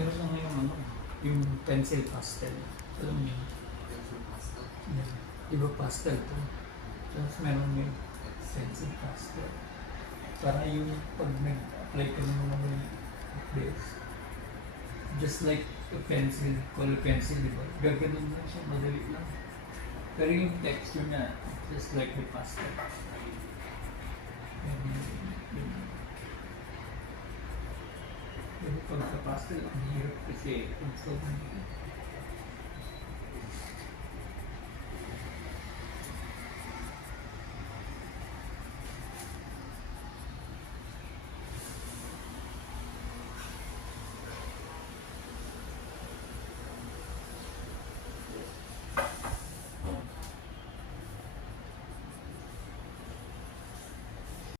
Meron na ngayon ano, yung pencil pastel. Alam mo yun? Yeah. Di ba pastel to? Tapos meron yung pencil pastel. Para yung pag nag-apply ka ng mga this, just like a pencil, color pencil, di ba? Gaganon lang siya, madali lang. Pero yung texture niya, just like the pastel. Pero pagka pastel, ang hirap kasi control mo.